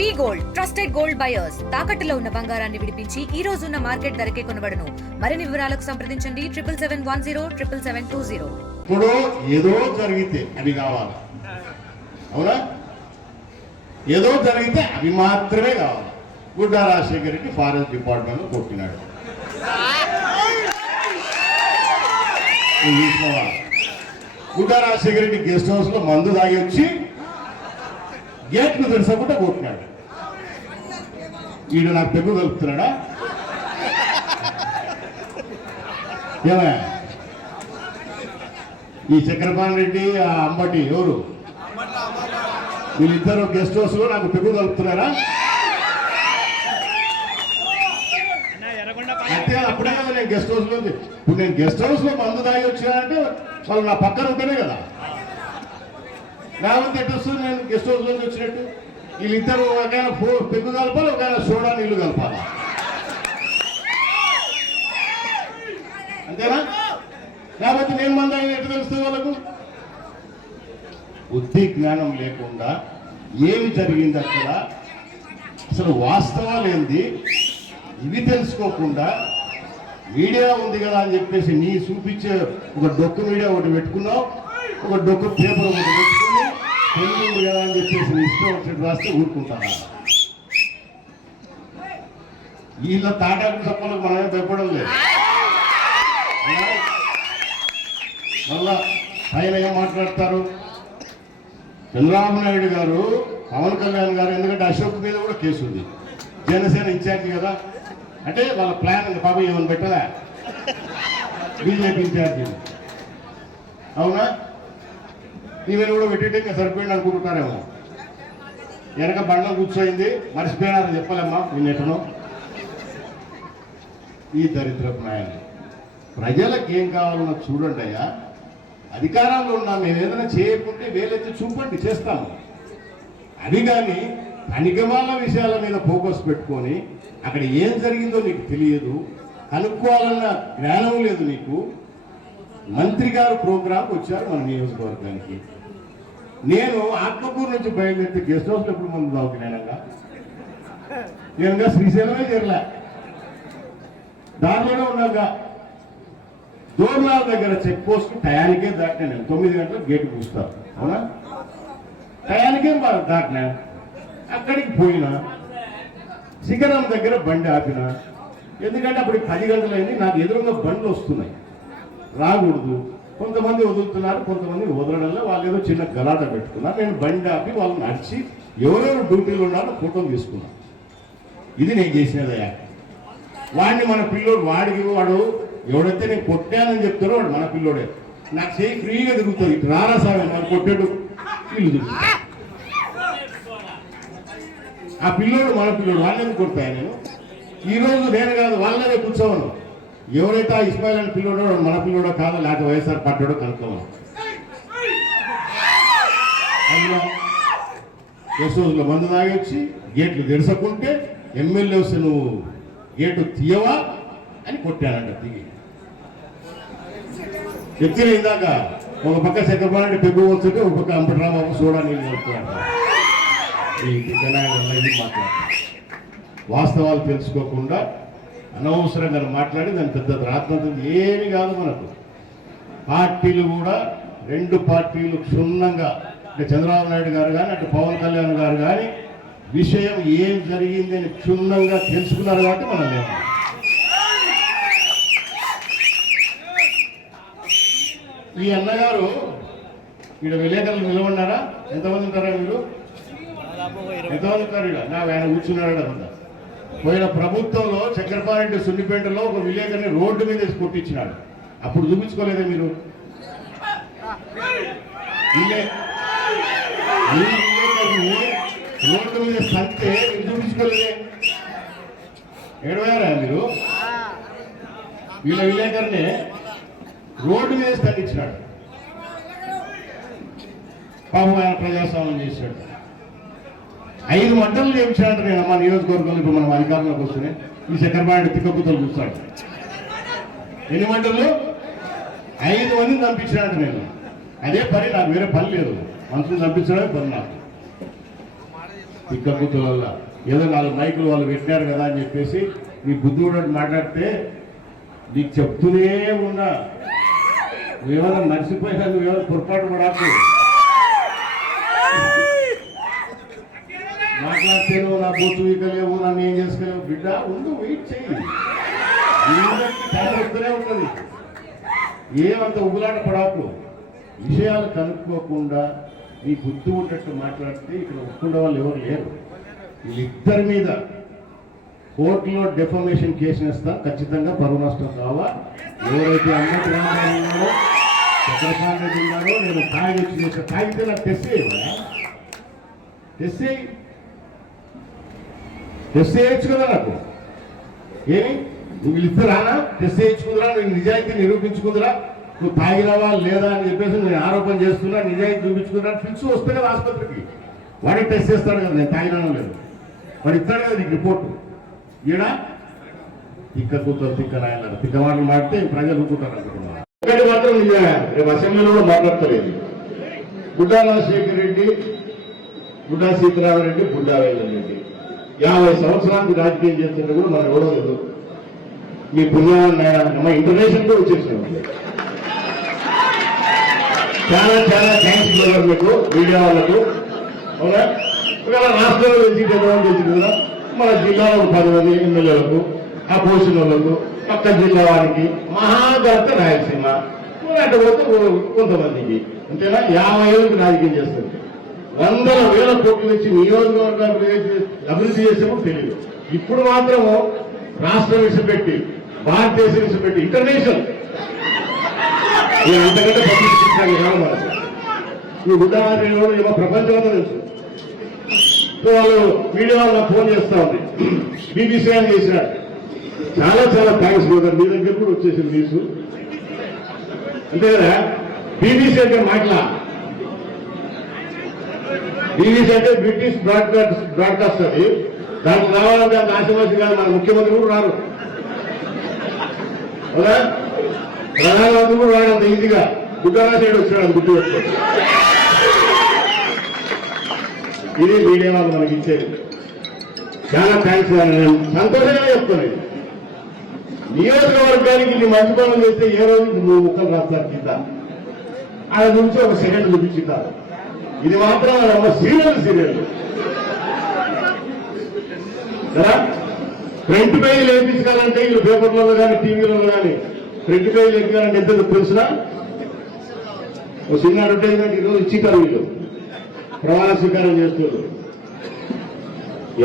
వి gold trusted gold buyers తాకట్టులో ఉన్న బంగారాన్ని విడిపించి ఈ రోజు ఉన్న మార్కెట్ ధరకే కొనబడును. మరిన్ని వివరాలకు సంప్రదించండి 7771077720. ఇప్పుడు ఏదో జరిగితే అవి కావాలి, అవునా? ఏదో జరిగితే అవి మాత్రమే కావాలి. గుడ్డా రాజశేఖర్ రెడ్డి ఫారెస్ట్ డిపార్ట్మెంట్ కొట్టినాడు. గుడ్డా రాజశేఖర్ రెడ్డి గెస్ట్ హౌస్ లో మందు తాగి వచ్చి గేట్లు తెరసకుండా కొట్టినాడు. వీడు నాకు పెగ్గు కలుపుతున్నాడా? ఏమయ్యా ఈ చక్రపాణి రెడ్డి ఆ అంబటి ఎవరు వీళ్ళిద్దరు గెస్ట్ హౌస్ లో నాకు పెగ్గు కలుపుతున్నారా? అయితే అప్పుడే కదా నేను గెస్ట్ హౌస్ లో ఇప్పుడు నేను గెస్ట్ హౌస్ లో మందు తాగి వచ్చానంటే వాళ్ళు నా పక్కన ఉంటేనే కదా. లేకపోతే ఎటు వస్తుంది నేను గెస్ట్ హౌస్ లోకి వచ్చినట్టు? వీళ్ళిద్దరు ఒకైనా పెగ్గు కలపాలి, ఒకైనా సోడా నీళ్లు కలపాలి, అంతేనా? లేకపోతే నేను మంది ఆయన ఎట్టు తెలుస్తుంది వాళ్ళకు? బుద్ధి జ్ఞానం లేకుండా ఏమి జరిగింది అక్కడ, అసలు వాస్తవాలు ఏంది ఇవి తెలుసుకోకుండా మీడియా ఉంది కదా అని చెప్పేసి నీ చూపించే ఒక డొక్కు మీడియా ఒకటి పెట్టుకున్నావు, ఒక డొక్కు పేపర్ ఒకటి పెట్టుకుని పెళ్లి ఉంది కదా అని చెప్పేసి నీ ఇష్టం ఒకటి రాస్తే ఊరుకుంటారా? వీళ్ళ తాటాకు తప్పలకు మనమే భయపడం లేదు. మళ్ళా ఆయన ఏం మాట్లాడతారు? చంద్రబాబు నాయుడు గారు, పవన్ కళ్యాణ్ గారు, ఎందుకంటే అశోక్ మీద కూడా కేసు ఉంది, జనసేన ఇన్ఛార్జి కదా, అంటే వాళ్ళ ప్లాన్ బాబు ఏమని పెట్టదా బీజేపీ ఇన్ఛార్జి, అవునా? ఈమెను కూడా పెట్టేటే ఇంకా సరిపోయింది అనుకుంటున్నారేమో. వెనక బండ్లో కూర్చోయింది, మర్చిపోయినారని చెప్పలేమ్మా నిన్నెటను. ఈ దరిద్రపు నాయన ప్రజలకు ఏం కావాలన్నా చూడండి అయ్యా. అధికారంలో ఉన్నా మేము ఏదైనా చేయకుంటే వేలెత్తి చూపండి, చేస్తాము. అది కానీ అనిగమాల విషయాల మీద ఫోకస్ పెట్టుకొని అక్కడ ఏం జరిగిందో నీకు తెలియదు, కనుక్కోవాలన్న జ్ఞానం లేదు నీకు. మంత్రి గారు ప్రోగ్రాంకి వచ్చారు మన నియోజకవర్గానికి. నేను ఆత్మకూరు నుంచి బయలుదేరితే గెస్ట్ హౌస్ ఎప్పుడు మంది తాగుతున్నానంగా, నేనుగా శ్రీశైలమే చేరలే, దానిలోనే ఉన్నాగా. దోర్నాల దగ్గర చెక్ పోస్ట్ టయానికే దాటినా, నేను 9 గంటలకు గేటు కూస్తాను, అవునా? టయానికే దాటినా, అక్కడికి పోయినా శిఖరం దగ్గర బండి ఆపిన, ఎందుకంటే అప్పుడు 10 గంటలైంది, నాకు ఎదురుగా బండ్లు వస్తున్నాయి, రాకూడదు. కొంతమంది వదులుతున్నారు, కొంతమంది వదలడంలో వాళ్ళు ఏదో చిన్న గలాట పెట్టుకున్నారు. నేను బండి ఆపి వాళ్ళని నడిచి ఎవరెవరు డ్యూటీలు ఉన్నారో ఫోటోలు తీసుకున్నాను. ఇది నేను చేసినదయ్యా. వాడిని మన పిల్లోడు, వాడికి వాడు ఎవడైతే నేను కొట్టానని చెప్తారో వాడు మన పిల్లోడే. నాకు చేయి ఫ్రీగా తిరుగుతుంది, ఇటు రారా సార్ మనం కొట్టాడు ఇల్లు తిరుగుతుంది. ఆ పిల్లోడు మన పిల్లోడు, వాళ్ళని కొడతాయి. నేను ఈరోజు నేను కాదు వాళ్ళనే కూర్చోవను, ఎవరైతే ఆ ఇస్మాయిల్ అని పిల్లోడో మన పిల్లోడో కాదో, లేకపోతే వైఎస్ఆర్ పట్టాడో కనుక్కోవాలి. గెస్ట్ హౌస్లో మందు తాగి వచ్చి గేట్లు తెరసకుంటే ఎమ్మెల్యే వస్తే నువ్వు గేటు తీయవా అని కొట్టానంట. దిగి ఎక్కిన ఇందాక ఒక పక్క చక్రపాణి పెగ్గు వస్తుంటే ఒక పక్క అంబటరాబాబు సోడా నీళ్ళు కలుపుతాడు. వాస్తవాలు తెలుసుకోకుండా అనవసరంగా మాట్లాడి దాని పెద్ద రాత్మతం ఏమి కాదు మనకు. పార్టీలు కూడా 2 పార్టీలు క్షుణ్ణంగా, అంటే చంద్రబాబు నాయుడు గారు కానీ అటు పవన్ కళ్యాణ్ గారు కానీ విషయం ఏం జరిగింది అని క్షుణ్ణంగా తెలుసుకున్నారు కాబట్టి మనం లేము. ఈ అన్నగారు ఇక్కడ విలేకరులు నిలబడినారా? ఎంతమంది ఉంటారా మీరు? ఎంతమంది ఉంటారు ఇక్కడ? ఆయన కూర్చున్నాడు కదా. పోయిన ప్రభుత్వంలో చక్రపాణి సున్నిపేటలో ఒక విలేకరిని రోడ్డు మీద కొట్టించినాడు. అప్పుడు చూపించుకోలేదే మీరు? రోడ్డు మీద సంతే మీరు చూపించుకోలేదే? ఏడవారా మీరు? వీళ్ళ విలేకరిని రోడ్డు మీద స్తంభించినాడు. పాపం ఆయన ప్రజాస్వామ్యం చేశాడు. 5 మంటలు చేయించాడు. నేను మా నియోజకవర్గంలో ఇప్పుడు మనం అధికారంలోకి వస్తున్నాయి. ఈ చక్రపాణి తిక్కకుతలు చూస్తాడు. ఎన్ని మంటలు? 5 మందిని పంపించాడు. నేను అదే పని, నాకు వేరే పని లేదు, మనుషులు పంపించడమే పని నాకు. ఇక్కడ కూతుల ఏదో 4 మైకులు వాళ్ళు పెట్టినారు కదా అని చెప్పేసి నీ బుద్ధి కూడా మాట్లాడితే నీకు చెప్తూనే ఉన్నా, నువ్వేమైనా మర్చిపోయినా నువ్వేమైనా పొరపాటు పడాకు. మాట్లాడితే నువ్వు నా బొత్తు వీకలేవు, నన్ను ఏం చేసుకోలేవు. బిడ్డ ముందు వెయిట్ చేయి, వస్తూనే ఉంటుంది. ఏమంత ఉగులాట పడాకు. విషయాలు కనుక్కోకుండా నీ బుద్ధి ఉన్నట్టు మాట్లాడితే ఇక్కడ ఒప్పుకునే వాళ్ళు ఎవరు లేరు. వీళ్ళిద్దరి మీద కోర్టులో డెఫమేషన్ కేసు వేస్తా, ఖచ్చితంగా పరువు నష్టం కావా. ఎవరైతే అన్నట్టు ఉన్నారో చంద్రబాబు రెడ్డి ఉన్నారో నేను తాగి చేసే తాగితే నాకు టెస్ట్ చేయొచ్చు కదా. నాకు ఏమి నువ్వు వీళ్ళిద్దరు రానా టెస్ట్ చేయించుకుందిరా, నేను నిజాయితీ నిరూపించుకుందిరా, నువ్వు తాగినవా లేదా అని చెప్పేసి నేను ఆరోపణ చేస్తున్నా, నిజాయితీ చూపించుకున్నా ఫిక్స్ వస్తే కదా ఆసుపత్రికి, వాడే టెస్ట్ చేస్తాడు కదా నేను తాగినానో లేదు, వాడు ఇస్తాడు కదా నీకు రిపోర్టు. ఈడ తిక్క కూతురు తిక్క నాయన తిక్క మాటలు మాడితే ప్రజలు ఊరుకుంటారు అనుకుంటున్నారు. ఒకటి మాత్రం నిజంగా రేపు అసెంబ్లీలో కూడా మాట్లాడతలేదు. బుడ్డా రాజశేఖర రెడ్డి, బుడ్డా సీతారామరెడ్డి, బుడ్డా వేంద్ర రెడ్డి 50 సంవత్సరానికి రాజకీయం చేస్తుంటే కూడా మనం ఎవరో లేదు. మీ పుణ్యాన్ని ఇంటర్నేషనల్ కూడా వచ్చేసాం. చాలా చాలా థ్యాంక్స్ బ్రదర్ మీకు, మీడియా వాళ్ళకు. అవునా ఒకవేళ రాష్ట్రంలో తెలిసింది కదా, మన జిల్లాలో 10 మంది ఎమ్మెల్యేలకు, ఆ పోసిన వాళ్ళకు, పక్క జిల్లా వారికి, మహాగర్త రాయలసీమ అటు పోతే కొంతమందికి, అంతేనా 50 ఏళ్ళకి రాజకీయం చేస్తుంది. 100,000 కోట్లు నుంచి నియోజకవర్గాలు అభివృద్ధి చేసేప్పుడు తెలియదు. ఇప్పుడు మాత్రము రాష్ట్రం విషపెట్టి, భారతదేశం విషపెట్టి ఇంటర్నేషనల్ అంతకంటే పంపించాలి కాదు మనకు. ఈ ఉదాహరణ ఏమో ప్రపంచంలో తెలుసు. సో వాళ్ళు మీడియా వాళ్ళు ఫోన్ చేస్తా ఉంది, బీబీసీ అని చేసినాడు. చాలా చాలా థ్యాంక్స్ బ్రదర్, మీ దగ్గర కూడా వచ్చేసింది న్యూస్. అంతే కదా, బీబీసీ అంటే మాట్లా, బీబీసీ అంటే బ్రిటిష్ బ్రాడ్కాస్ట్. అది దానికి రావాలంటే అంత ఆశమాసి కాదు, మన ముఖ్యమంత్రి కూడా రారు కదా, ప్రధానమంత్రి కూడా రాడంత ఈజీగా. గుడ్డరా సైడ్ వచ్చాడు, అది గుర్తు పెట్టుకోండి. ఇది మీడియా వాళ్ళు మనకి ఇచ్చేది. చాలా థ్యాంక్స్. నేను సంతోషంగా చెప్తాను. నియోజకవర్గానికి నీ మంచి పనులు చేస్తే ఏ రోజు 3 ముక్కలు రాస్తారు కింద, ఆడ నుంచి 1 సెకండ్ చూపించుతారు. ఇది మాత్రం సీరియల్ కదా. ఫ్రంట్ పేజీ వేయించాలంటే వీళ్ళు పేపర్లలో కానీ టీవీలలో కానీ ఫ్రంట్ పేజీ ఎక్కాలంటే ఎంత తెలిసినా ఒక చిన్న అడ్వర్టైజ్మెంట్ ఈరోజు ఇచ్చిటారు వీళ్ళు, ప్రమాణ స్వీకారం చేస్తున్నారు.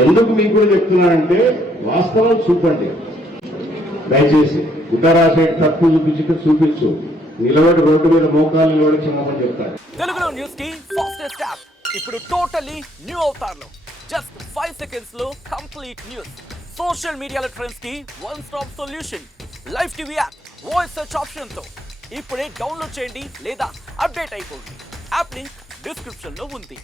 ఎందుకు మీకు కూడా చెప్తున్నానంటే వాస్తవం చూపండి దయచేసి. ఉత్తరాసైడ్ తప్పు చూపించు, నిలబడి రోడ్డు మీద మోకాలు నిలబడి క్షమాపణ చెప్తారు. తెలుగులో న్యూస్ కి ఫాస్టెస్ట్ యాప్ ఇప్పుడు టోటలీ న్యూ అవతార్లో. జస్ట్ 5 seconds లో కంప్లీట్ న్యూస్, సోషల్ మీడియాలో ట్రెండ్స్ కి one stop solution, live TV app, voice search option తో ఇప్పుడే డౌన్లోడ్ చేయండి లేదా అప్డేట్ అయిపోండి. యాప్ లింక్ డిస్క్రిప్షన్ లో ఉంది.